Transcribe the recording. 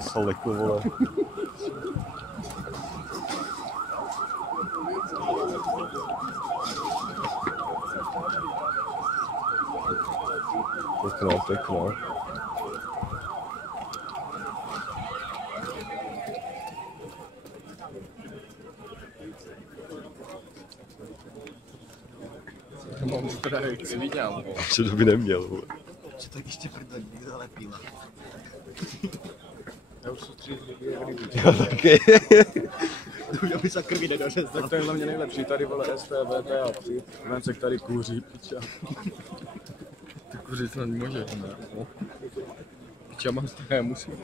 Saliku, vole. Pěkné, pěkné. To mám strach, si viděl. Co to by neměl, vole. Co tak ještě prdel někdo zalepil. Já už soustředím ryby. Já taky. Už aby se krví nedošel. Tak to je hlavně nejlepší, tady vole STVT a při Vencek tady kůří, piča. Ty kůří snad může, ne? Piča mám staré, musím.